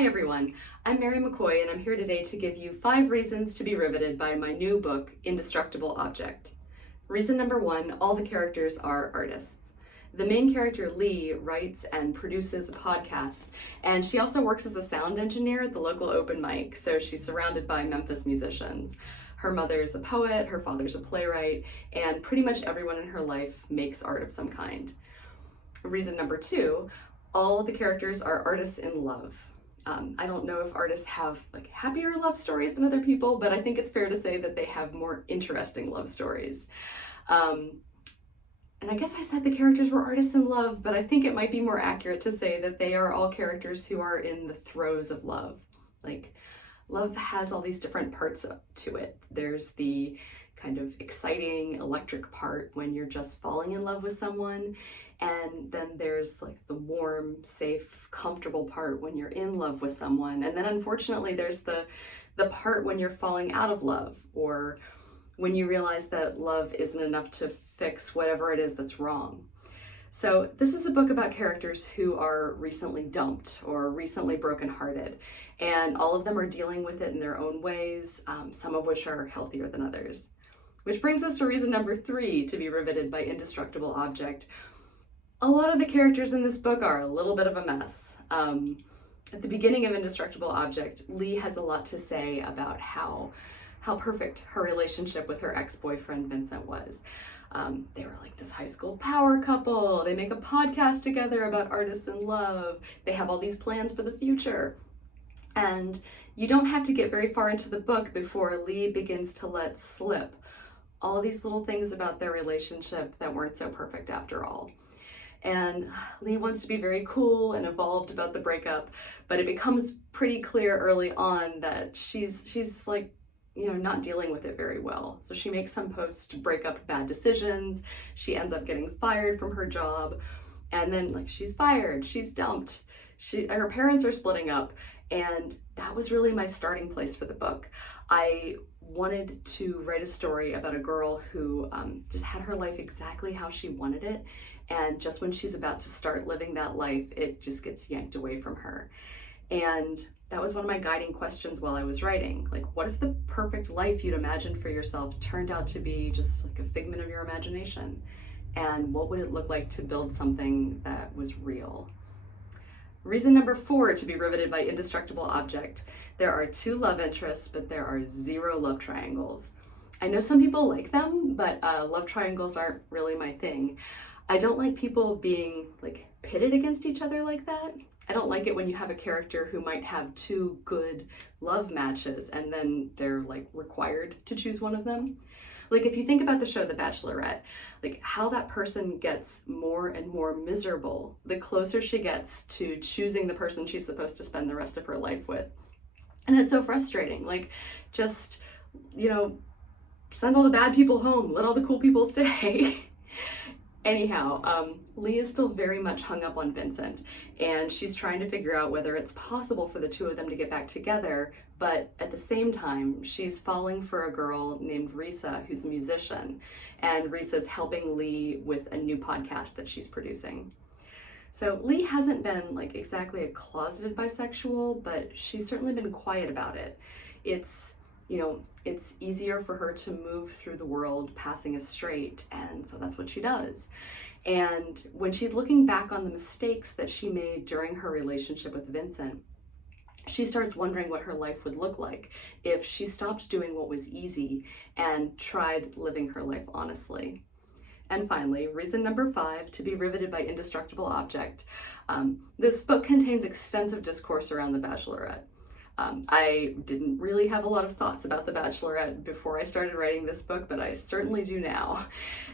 Hi everyone, I'm Mary McCoy and I'm here today to give you 5 reasons to be riveted by my new book, Indestructible Object. Reason number 1, all the characters are artists. The main character, Lee, writes and produces a podcast, and she also works as a sound engineer at the local open mic, so she's surrounded by Memphis musicians. Her mother's a poet, her father's a playwright, and pretty much everyone in her life makes art of some kind. Reason number 2, all the characters are artists in love. I don't know if artists have happier love stories than other people, but I think it's fair to say that they have more interesting love stories. And I guess I said the characters were artists in love, but I think it might be more accurate to say that they are all characters who are in the throes of love. Love has all these different parts to it. There's the kind of exciting, electric part when you're just falling in love with someone. And then there's the warm, safe, comfortable part when you're in love with someone. And then unfortunately, there's the part when you're falling out of love, or when you realize that love isn't enough to fix whatever it is that's wrong. So this is a book about characters who are recently dumped or recently brokenhearted, and all of them are dealing with it in their own ways, some of which are healthier than others. Which brings us to reason number 3 to be riveted by Indestructible Object. A lot of the characters in this book are a little bit of a mess. At the beginning of Indestructible Object, Lee has a lot to say about how perfect her relationship with her ex-boyfriend Vincent was. They were like this high school power couple. They make a podcast together about artists in love. They have all these plans for the future. And you don't have to get very far into the book before Lee begins to let slip all these little things about their relationship that weren't so perfect after all. And Lee wants to be very cool and evolved about the breakup, but it becomes pretty clear early on that she's not dealing with it very well. So she makes some post-breakup bad decisions. She ends up getting fired from her job, and then she's fired, she's dumped, her parents are splitting up, and that was really my starting place for the book. I wanted to write a story about a girl who just had her life exactly how she wanted it, and just when she's about to start living that life, it just gets yanked away from her. And that was one of my guiding questions while I was writing. What if the perfect life you'd imagined for yourself turned out to be just a figment of your imagination? And what would it look like to build something that was real? Reason number 4 to be riveted by Indestructible Object. There are 2 love interests, but there are 0 love triangles. I know some people like them, but love triangles aren't really my thing. I don't like people being pitted against each other like that. I don't like it when you have a character who might have 2 good love matches and then they're required to choose one of them. If you think about the show The Bachelorette, how that person gets more and more miserable the closer she gets to choosing the person she's supposed to spend the rest of her life with. And it's so frustrating. Just, send all the bad people home, let all the cool people stay. Anyhow, Lee is still very much hung up on Vincent, and she's trying to figure out whether it's possible for the 2 of them to get back together, but at the same time, she's falling for a girl named Risa, who's a musician, and Risa's helping Lee with a new podcast that she's producing. So Lee hasn't been exactly a closeted bisexual, but she's certainly been quiet about it. It's easier for her to move through the world passing as straight, and so that's what she does. And when she's looking back on the mistakes that she made during her relationship with Vincent, she starts wondering what her life would look like if she stopped doing what was easy and tried living her life honestly. And finally, reason number 5 to be riveted by Indestructible Object. This book contains extensive discourse around The Bachelorette. I didn't really have a lot of thoughts about The Bachelorette before I started writing this book, but I certainly do now.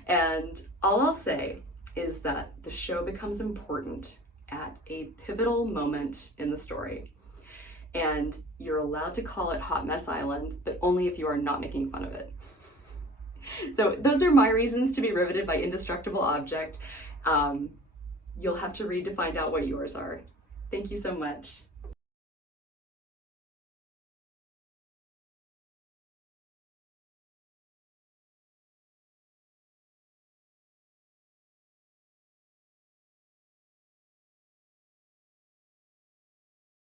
And all I'll say is that the show becomes important at a pivotal moment in the story. And you're allowed to call it Hot Mess Island, but only if you are not making fun of it. So those are my reasons to be riveted by Indestructible Object. You'll have to read to find out what yours are. Thank you so much.